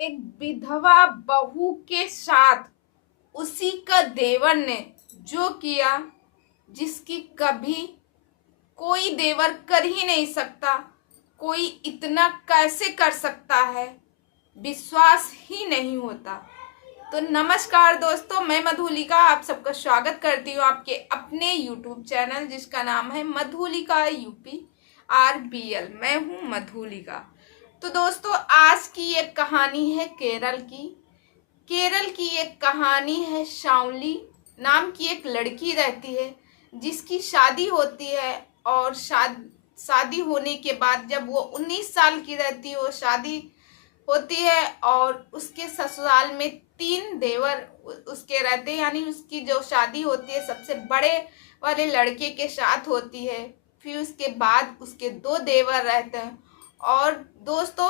एक विधवा बहू के साथ उसी का देवर ने जो किया, जिसकी कभी कोई देवर कर ही नहीं सकता। कोई इतना कैसे कर सकता है, विश्वास ही नहीं होता। तो नमस्कार दोस्तों, मैं मधुलिका आप सबका स्वागत करती हूँ आपके अपने YouTube चैनल जिसका नाम है मधुलिका UPRBL। मैं हूँ मधुलिका। तो दोस्तों, आज की एक कहानी है केरल की एक कहानी है। शाओली नाम की एक लड़की रहती है जिसकी शादी होती है, और शादी होने के बाद जब वो 19 साल की रहती है, वो शादी होती है और उसके ससुराल में 3 देवर उसके रहते हैं। यानी उसकी जो शादी होती है सबसे बड़े वाले लड़के के साथ होती है। फिर उसके बाद उसके 2 देवर रहते हैं। और दोस्तों,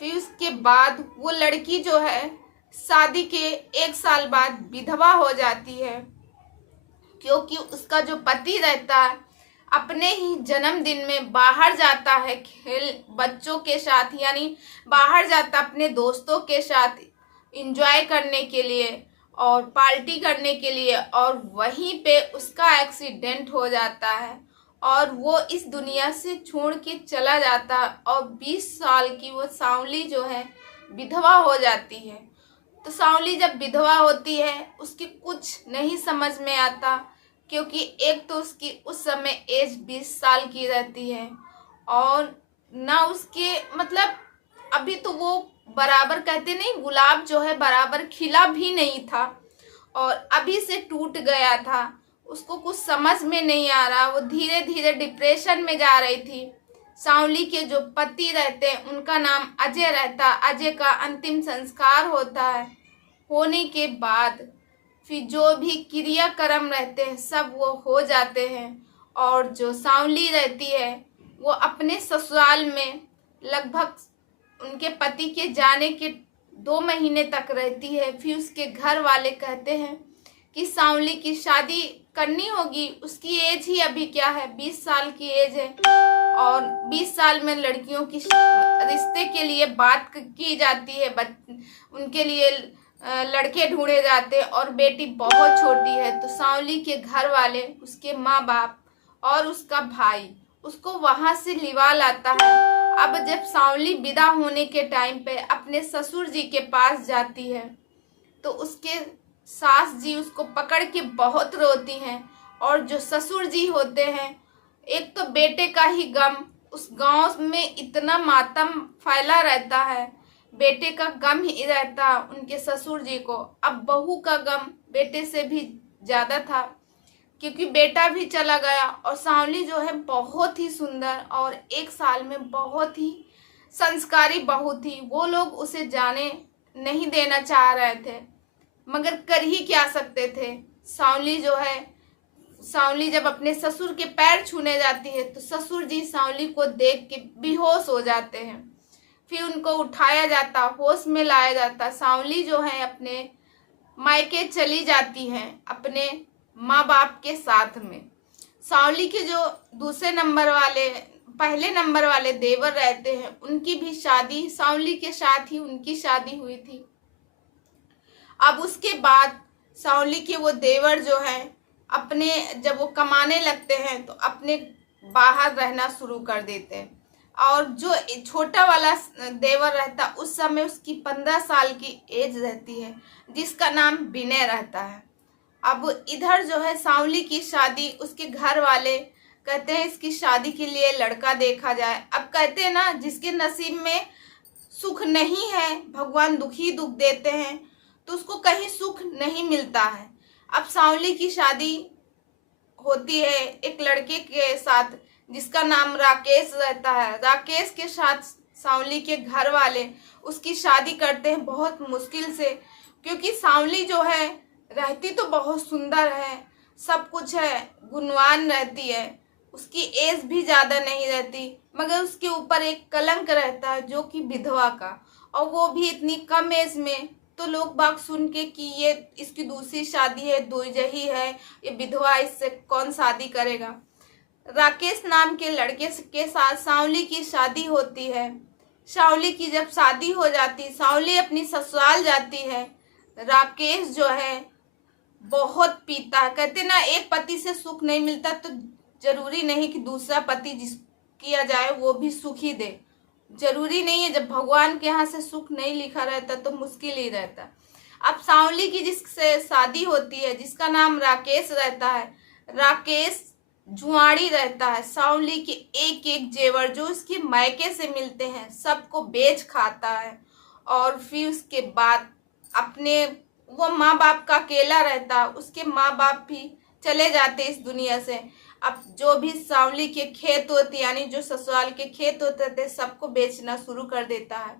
फिर उसके बाद वो लड़की जो है शादी के 1 साल बाद विधवा हो जाती है, क्योंकि उसका जो पति रहता है अपने ही जन्मदिन में बाहर जाता है खेल बच्चों के साथ, यानी बाहर जाता अपने दोस्तों के साथ एंजॉय करने के लिए और पार्टी करने के लिए, और वहीं पे उसका एक्सीडेंट हो जाता है और वो इस दुनिया से छोड़ के चला जाता है। और 20 साल की वो सांवली जो है विधवा हो जाती है। तो सांवली जब विधवा होती है उसकी कुछ नहीं समझ में आता, क्योंकि एक तो उसकी उस समय एज 20 साल की रहती है, और ना उसके मतलब अभी तो वो बराबर कहते नहीं, गुलाब जो है बराबर खिला भी नहीं था और अभी से टूट गया था। उसको कुछ समझ में नहीं आ रहा, वो धीरे धीरे डिप्रेशन में जा रही थी। सांवली के जो पति रहते हैं उनका नाम अजय रहता। अजय का अंतिम संस्कार होता है। होने के बाद फिर जो भी क्रियाक्रम रहते हैं सब वो हो जाते हैं, और जो सांवली रहती है वो अपने ससुराल में लगभग उनके पति के जाने के 2 महीने तक रहती है। फिर उसके घर वाले कहते हैं कि सांवली की शादी करनी होगी। उसकी एज ही अभी क्या है, 20 साल की एज है, और 20 साल में लड़कियों की रिश्ते के लिए बात की जाती है, उनके लिए लड़के ढूंढे जाते हैं, और बेटी बहुत छोटी है। तो सांवली के घर वाले, उसके माँ बाप और उसका भाई उसको वहां से लिवा लाता है। अब जब सांवली विदा होने के टाइम पे अपने ससुर जी के पास जाती है तो उसके सास जी उसको पकड़ के बहुत रोती हैं। और जो ससुर जी होते हैं, एक तो बेटे का ही गम, उस गांव में इतना मातम फैला रहता है, बेटे का गम ही रहता उनके ससुर जी को। अब बहू का गम बेटे से भी ज्यादा था, क्योंकि बेटा भी चला गया। और सांवली जो है बहुत ही सुंदर और 1 साल में बहुत ही संस्कारी बहू थी। वो लोग उसे जाने नहीं देना चाह रहे थे, मगर कर ही क्या सकते थे। सांवली जब अपने ससुर के पैर छूने जाती है तो ससुर जी सांवली को देख के बेहोश हो जाते हैं। फिर उनको उठाया जाता, होश में लाया जाता। सांवली जो है अपने मायके चली जाती हैं अपने माँ बाप के साथ में। सांवली के जो पहले नंबर वाले देवर रहते हैं उनकी भी शादी सांवली के साथ ही उनकी शादी हुई थी। अब उसके बाद सांवली के वो देवर जो है अपने जब वो कमाने लगते हैं तो अपने बाहर रहना शुरू कर देते हैं। और जो छोटा वाला देवर रहता उस समय उसकी 15 साल की एज रहती है, जिसका नाम विनय रहता है। अब इधर जो है सांवली की शादी, उसके घर वाले कहते हैं इसकी शादी के लिए लड़का देखा जाए। अब कहते हैं ना, जिसके नसीब में सुख नहीं है भगवान दुख ही दुख देते हैं, तो उसको कहीं सुख नहीं मिलता है। अब सांवली की शादी होती है एक लड़के के साथ जिसका नाम राकेश रहता है। राकेश के साथ सांवली के घर वाले उसकी शादी करते हैं बहुत मुश्किल से, क्योंकि सांवली जो है रहती तो बहुत सुंदर है, सब कुछ है, गुणवान रहती है, उसकी एज भी ज़्यादा नहीं रहती, मगर उसके ऊपर एक कलंक रहता है जो कि विधवा का, और वो भी इतनी कम एज में। तो लोग बाग सुन के कि ये इसकी दूसरी शादी है, दुईजही है, ये विधवा, इससे कौन शादी करेगा। राकेश नाम के लड़के के साथ सांवली की शादी होती है। सांवली की जब शादी हो जाती, सांवली अपनी ससुराल जाती है। राकेश जो है बहुत पीता है। कहते ना, एक पति से सुख नहीं मिलता तो जरूरी नहीं कि दूसरा पति जिस किया जाए वो भी सुख ही दे। जरूरी नहीं है, जब भगवान के यहाँ से सुख नहीं लिखा रहता तो मुश्किल ही रहता। अब सांवली की जिससे शादी होती है, जिसका नाम राकेश रहता है, राकेश जुआड़ी रहता है। सांवली के एक एक जेवर जो उसके मायके से मिलते हैं सबको बेच खाता है। और फिर उसके बाद अपने, वो माँ बाप का अकेला रहता, उसके माँ बाप भी चले जाते इस दुनिया से। अब जो भी सांवली के खेत होते, यानी जो ससुराल के खेत होते थे, सबको बेचना शुरू कर देता है।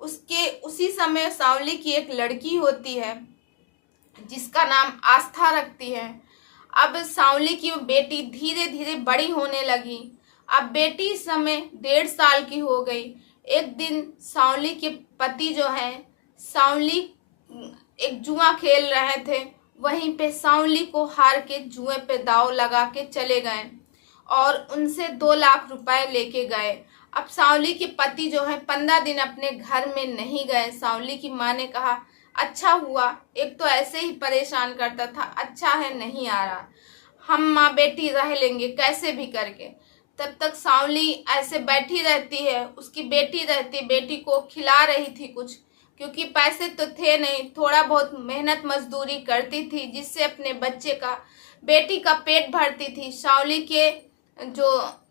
उसके उसी समय सांवली की एक लड़की होती है जिसका नाम आस्था रखती है। अब सांवली की वो बेटी धीरे धीरे बड़ी होने लगी। अब बेटी इस समय 1.5 साल की हो गई। एक दिन सांवली के पति जो है, सांवली एक जुआ खेल रहे थे, वहीं पे सांवली को हार के जुए पे दाव लगा के चले गए और उनसे 2 लाख रुपए लेके गए। अब सांवली के पति जो है 15 दिन अपने घर में नहीं गए। सांवली की माँ ने कहा, अच्छा हुआ, एक तो ऐसे ही परेशान करता था, अच्छा है नहीं आ रहा, हम माँ बेटी रह लेंगे कैसे भी करके। तब तक सांवली ऐसे बैठी रहती है, उसकी बेटी रहती, बेटी को खिला रही थी कुछ, क्योंकि पैसे तो थे नहीं, थोड़ा बहुत मेहनत मजदूरी करती थी जिससे अपने बच्चे का, बेटी का पेट भरती थी।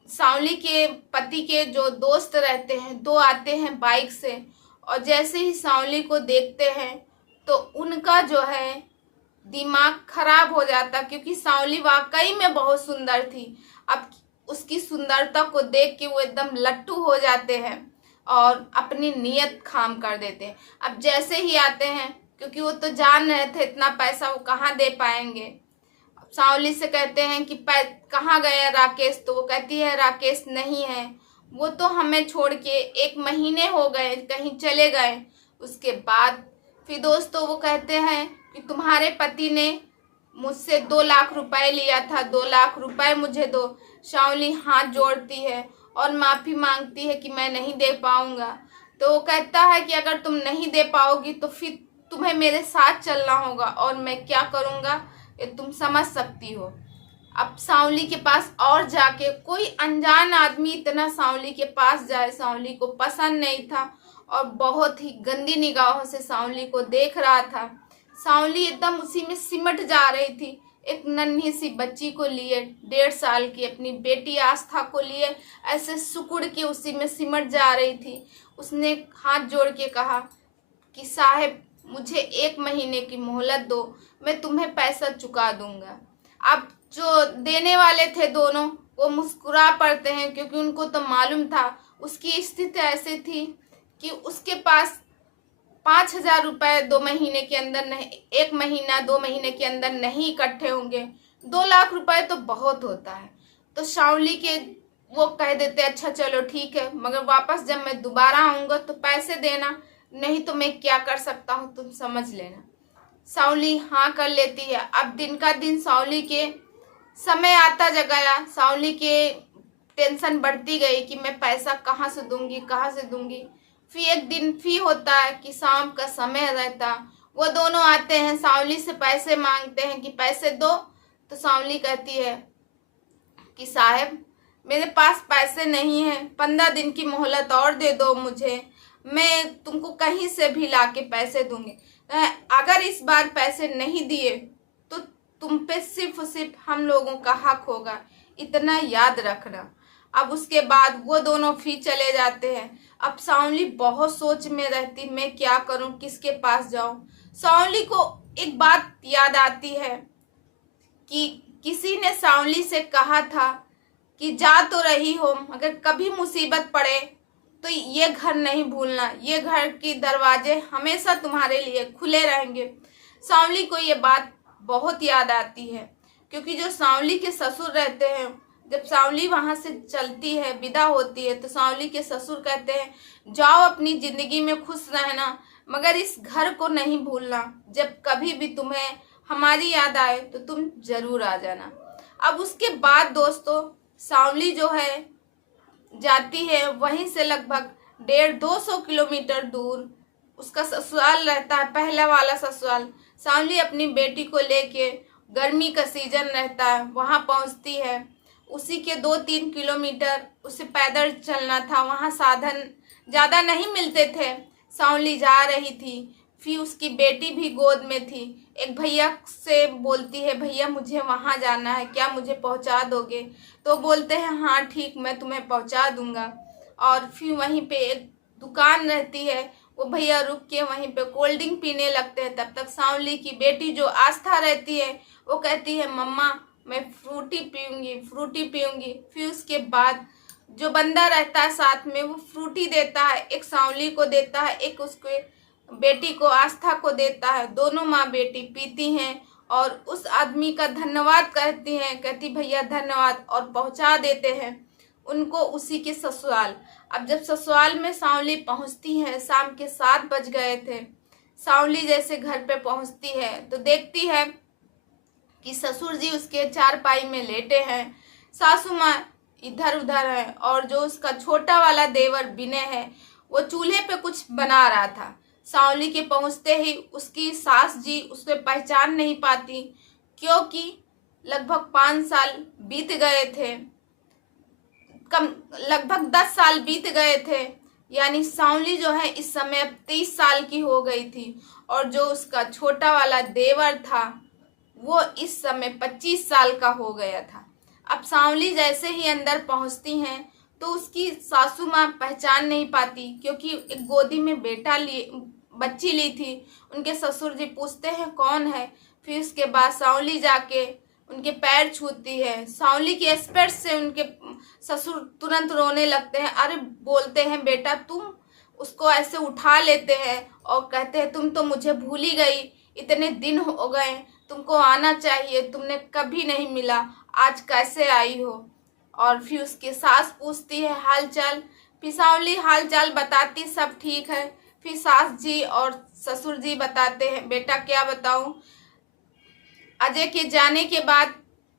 सांवली के पति के जो दोस्त रहते हैं, 2 आते हैं बाइक से, और जैसे ही सांवली को देखते हैं तो उनका जो है दिमाग खराब हो जाता, क्योंकि सांवली वाकई में बहुत सुंदर थी। अब उसकी सुंदरता को देख के वो एकदम लट्टू हो जाते हैं और अपनी नीयत खाम कर देते हैं। अब जैसे ही आते हैं, क्योंकि वो तो जान रहे थे इतना पैसा वो कहाँ दे पाएंगे, सांवली से कहते हैं कि कहाँ गए राकेश, तो वो कहती है राकेश नहीं है, वो तो हमें छोड़ के 1 महीने हो गए कहीं चले गए। उसके बाद फिर दोस्तों वो कहते हैं कि तुम्हारे पति ने मुझसे 2 लाख रुपए लिया था, 2 लाख रुपए मुझे दो। सांवली हाथ जोड़ती है और माफ़ी मांगती है कि मैं नहीं दे पाऊंगा। तो वो कहता है कि अगर तुम नहीं दे पाओगी तो फिर तुम्हें मेरे साथ चलना होगा, और मैं क्या करूँगा ये तुम समझ सकती हो। अब सांवली के पास और जाके कोई अनजान आदमी इतना सांवली के पास जाए, सांवली को पसंद नहीं था और बहुत ही गंदी निगाहों से सांवली को देख रहा था। सांवली एकदम उसी में सिमट जा रही थी, एक नन्ही सी बच्ची को लिए, 1.5 साल की अपनी बेटी आस्था को लिए ऐसे सुकुड़ के उसी में सिमट जा रही थी। उसने हाथ जोड़ के कहा कि साहब मुझे 1 महीने की मोहलत दो, मैं तुम्हें पैसा चुका दूंगा। अब जो देने वाले थे दोनों वो मुस्कुरा पड़ते हैं, क्योंकि उनको तो मालूम था उसकी स्थिति ऐसी थी कि उसके पास 5,000 रुपये 2 महीने के अंदर नहीं, 1 महीना 2 महीने के अंदर नहीं इकट्ठे होंगे। 2 लाख रुपए तो बहुत होता है। तो सांवली के वो कह देते अच्छा चलो ठीक है, मगर वापस जब मैं दोबारा आऊँगा तो पैसे देना, नहीं तो मैं क्या कर सकता हूँ तुम समझ लेना। सांवली हाँ कर लेती है। अब दिन का दिन सांवली के समय आता गया, सांवली के टेंशन बढ़ती गई कि मैं पैसा कहाँ से दूंगी, कहाँ से दूंगी। फिर एक दिन फिर होता है कि शाम का समय रहता, वो दोनों आते हैं, सांवली से पैसे मांगते हैं कि पैसे दो। तो सांवली कहती है कि साहब मेरे पास पैसे नहीं है, 15 दिन की मोहलत और दे दो मुझे, मैं तुमको कहीं से भी ला के पैसे दूंगी। अगर इस बार पैसे नहीं दिए तो तुम पे सिर्फ हम लोगों का हक होगा, इतना याद रखना। अब उसके बाद वो दोनों फिर चले जाते हैं। अब सांवली बहुत सोच में रहती, मैं क्या करूं, किसके पास जाऊं। सांवली को एक बात याद आती है कि किसी ने सांवली से कहा था कि जा तो रही हो मगर कभी मुसीबत पड़े तो ये घर नहीं भूलना, ये घर के दरवाजे हमेशा तुम्हारे लिए खुले रहेंगे। सांवली को ये बात बहुत याद आती है, क्योंकि जो सांवली के ससुर रहते हैं, जब सांवली वहाँ से चलती है, विदा होती है, तो सांवली के ससुर कहते हैं जाओ अपनी ज़िंदगी में खुश रहना, मगर इस घर को नहीं भूलना, जब कभी भी तुम्हें हमारी याद आए तो तुम ज़रूर आ जाना। अब उसके बाद दोस्तों सांवली जो है जाती है, वहीं से लगभग 150-200 किलोमीटर दूर उसका ससुराल रहता है, पहला वाला ससुराल। सांवली अपनी बेटी को लेके, गर्मी का सीजन रहता है, वहाँ पहुँचती है। उसी के 2-3 किलोमीटर उसे पैदल चलना था, वहाँ साधन ज़्यादा नहीं मिलते थे। सांवली जा रही थी, फिर उसकी बेटी भी गोद में थी। एक भैया से बोलती है, भैया मुझे वहाँ जाना है, क्या मुझे पहुँचा दोगे? तो बोलते हैं हाँ ठीक, मैं तुम्हें पहुँचा दूँगा। और फिर वहीं पे एक दुकान रहती है, वो भैया रुक के वहीं पे कोल्ड ड्रिंक पीने लगते हैं। तब तक सांवली की बेटी जो आस्था रहती है वो कहती है मम्मा मैं फ्रूटी पीऊँगी, फ्रूटी पीऊँगी। फिर उसके बाद जो बंदा रहता है साथ में वो फ्रूटी देता है, एक सांवली को देता है, एक उसके बेटी को आस्था को देता है। दोनों माँ बेटी पीती हैं और उस आदमी का धन्यवाद कहती हैं, कहती भैया धन्यवाद, और पहुंचा देते हैं उनको उसी के ससुराल। अब जब ससुराल में सांवली पहुंचती है, शाम के 7 बज गए थे। सांवली जैसे घर पे पहुंचती है तो देखती है कि ससुर जी उसके चारपाई में लेटे हैं, सासू माँ इधर उधर है, और जो उसका छोटा वाला देवर विनय है वो चूल्हे पे कुछ बना रहा था। सांवली के पहुंचते ही उसकी सास जी उसे पहचान नहीं पाती, क्योंकि लगभग 5 साल बीत गए थे, कम लगभग 10 साल बीत गए थे। यानी सांवली जो है इस समय अब 30 साल की हो गई थी, और जो उसका छोटा वाला देवर था वो इस समय 25 साल का हो गया था। अब सांवली जैसे ही अंदर पहुंचती हैं तो उसकी सासू माँ पहचान नहीं पाती, क्योंकि एक गोदी में बच्ची ली थी। उनके ससुर जी पूछते हैं कौन है। फिर उसके बाद सांवली जाके उनके पैर छूती है। सांवली की स्पर्श से उनके ससुर तुरंत रोने लगते हैं। अरे बोलते हैं बेटा तुम, उसको ऐसे उठा लेते हैं और कहते हैं तुम तो मुझे भूल ही गई, इतने दिन हो गए, तुमको आना चाहिए, तुमने कभी नहीं मिला, आज कैसे आई हो? और फिर उसकी सास पूछती है हाल चाल। फिर सांवली हाल चाल बताती, सब ठीक है। फिर सास जी और ससुर जी बताते हैं बेटा क्या बताऊं, अजय के जाने के बाद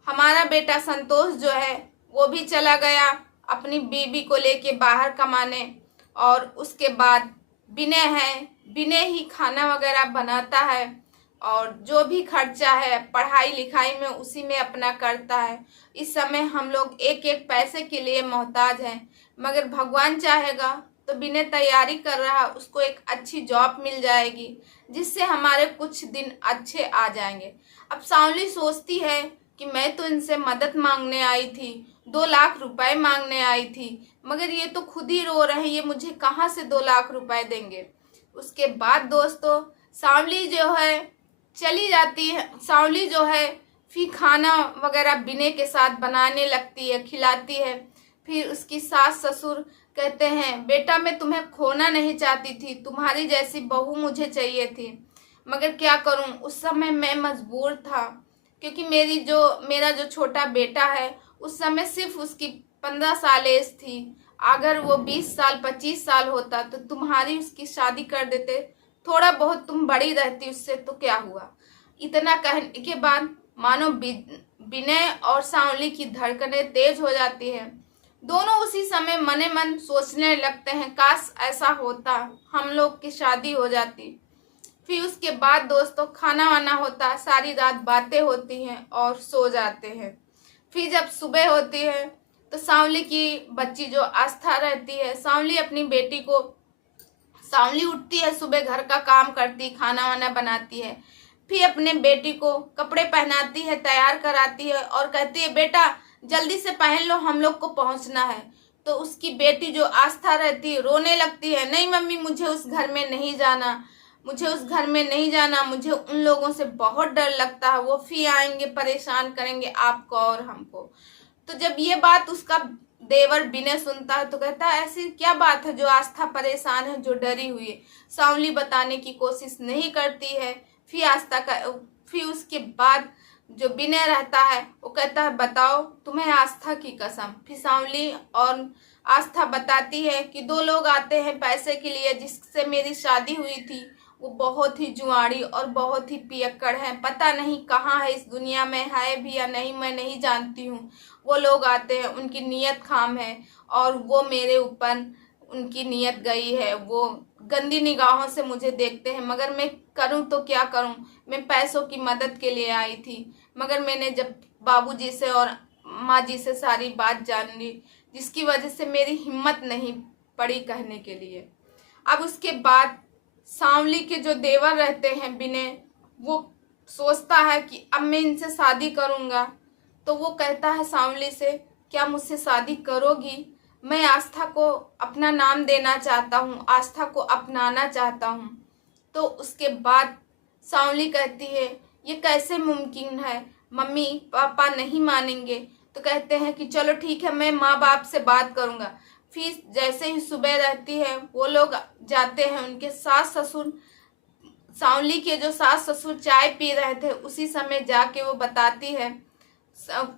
हमारा बेटा संतोष जो है वो भी चला गया अपनी बीवी को लेके बाहर कमाने, और उसके बाद विनय है, विनय ही खाना वगैरह बनाता है, और जो भी खर्चा है पढ़ाई लिखाई में उसी में अपना करता है। इस समय हम लोग एक एक पैसे के लिए मोहताज हैं, मगर भगवान चाहेगा तो विनय तैयारी कर रहा, उसको एक अच्छी जॉब मिल जाएगी जिससे हमारे कुछ दिन अच्छे आ जाएंगे। अब सांवली सोचती है कि मैं तो इनसे मदद मांगने आई थी, 2 लाख रुपए मांगने आई थी, मगर ये तो खुद ही रो रहे हैं, ये मुझे कहाँ से 2 लाख रुपए देंगे। उसके बाद दोस्तों सांवली जो है चली जाती है। सांवली जो है फिर खाना वगैरह विनय के साथ बनाने लगती है, खिलाती है। फिर उसकी सास ससुर कहते हैं बेटा मैं तुम्हें खोना नहीं चाहती थी, तुम्हारी जैसी बहू मुझे चाहिए थी, मगर क्या करूं, उस समय मैं मजबूर था, क्योंकि मेरा जो छोटा बेटा है उस समय सिर्फ उसकी 15 साल एज थी। अगर वो 20 साल 25 साल होता तो तुम्हारी उसकी शादी कर देते, थोड़ा बहुत तुम बड़ी रहती उससे तो क्या हुआ। इतना कहने के बाद मानो विनय और सांवली की धड़कनें तेज हो जाती है। दोनों उसी समय मने मन सोचने लगते हैं काश ऐसा होता, हम लोग की शादी हो जाती। फिर उसके बाद दोस्तों खाना वाना होता, सारी रात बातें होती हैं और सो जाते हैं। फिर जब सुबह होती है तो सांवली की बच्ची जो आस्था रहती है, सांवली उठती है, सुबह घर का काम करती, खाना वाना बनाती है, फिर अपने बेटी को कपड़े पहनाती है, तैयार कराती है और कहती है बेटा जल्दी से पहन लो, हम लोग को पहुंचना है। तो उसकी बेटी जो आस्था रहती है रोने लगती है, नहीं मम्मी मुझे उस घर में नहीं जाना, मुझे उस घर में नहीं जाना, मुझे उन लोगों से बहुत डर लगता है, वो फिर आएंगे परेशान करेंगे आपको और हमको। तो जब ये बात उसका देवर विनय सुनता है तो कहता है ऐसी क्या बात है जो आस्था परेशान है, जो डरी हुई है। सांवली बताने की कोशिश नहीं करती है। फिर उसके बाद जो विनय रहता है वो कहता है बताओ तुम्हें आस्था की कसम। फिर सांवली और आस्था बताती है कि 2 लोग आते हैं पैसे के लिए, जिससे मेरी शादी हुई थी, वो बहुत ही जुआड़ी और बहुत ही पियक्कड़ हैं, पता नहीं कहाँ है, इस दुनिया में है भी या नहीं मैं नहीं जानती हूँ। वो लोग आते हैं, उनकी नीयत खाम है और वो मेरे ऊपर उनकी नीयत गई है, वो गंदी निगाहों से मुझे देखते हैं, मगर मैं करूं तो क्या करूं। मैं पैसों की मदद के लिए आई थी, मगर मैंने जब बाबूजी से और माँ जी से सारी बात जान ली, जिसकी वजह से मेरी हिम्मत नहीं पड़ी कहने के लिए। अब उसके बाद सांवली के जो देवर रहते हैं विनय, वो सोचता है कि अब मैं इनसे शादी करूंगा। तो वो कहता है सांवली से, क्या मुझसे शादी करोगी? मैं आस्था को अपना नाम देना चाहता हूँ, आस्था को अपनाना चाहता हूँ। तो उसके बाद सांवली कहती है, ये कैसे मुमकिन है, मम्मी पापा नहीं मानेंगे। तो कहते हैं कि चलो ठीक है, मैं माँ बाप से बात करूँगा। फिर जैसे ही सुबह रहती है, वो लोग जाते हैं, उनके सास ससुर, सांवली के जो सास ससुर चाय पी रहे थे, उसी समय जाके वो बताती है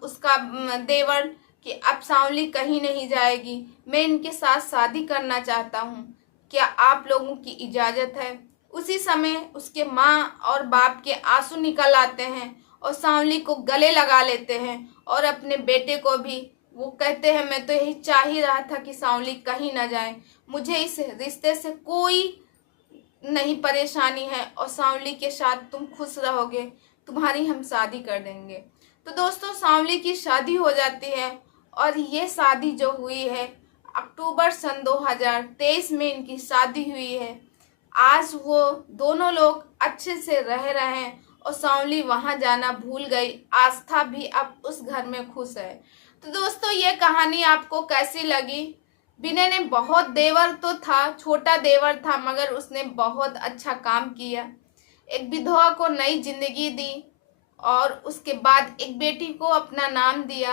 उसका देवर कि अब सांवली कहीं नहीं जाएगी, मैं इनके साथ शादी करना चाहता हूँ, क्या आप लोगों की इजाज़त है? उसी समय उसके माँ और बाप के आंसू निकल आते हैं और सांवली को गले लगा लेते हैं और अपने बेटे को भी। वो कहते हैं, मैं तो यही चाह ही रहा था कि सांवली कहीं ना जाए, मुझे इस रिश्ते से कोई नहीं परेशानी है और सांवली के साथ तुम खुश रहोगे, तुम्हारी हम शादी कर देंगे। तो दोस्तों, सांवली की शादी हो जाती है और ये शादी जो हुई है अक्टूबर सन 2023 में इनकी शादी हुई है। आज वो दोनों लोग अच्छे से रह रहे हैं और सांवली वहां जाना भूल गई, आस्था भी अब उस घर में खुश है। तो दोस्तों, ये कहानी आपको कैसी लगी? विनय ने बहुत देवर तो था, छोटा देवर था, मगर उसने बहुत अच्छा काम किया, एक विधवा को नई जिंदगी दी और उसके बाद एक बेटी को अपना नाम दिया।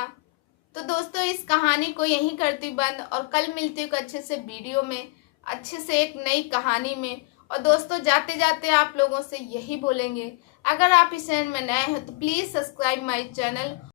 तो दोस्तों, इस कहानी को यहीं करती बंद और कल मिलती हूँ अच्छे से वीडियो में, अच्छे से एक नई कहानी में। और दोस्तों, जाते जाते आप लोगों से यही बोलेंगे, अगर आप इस चैनल में नए हैं तो प्लीज़ सब्सक्राइब माय चैनल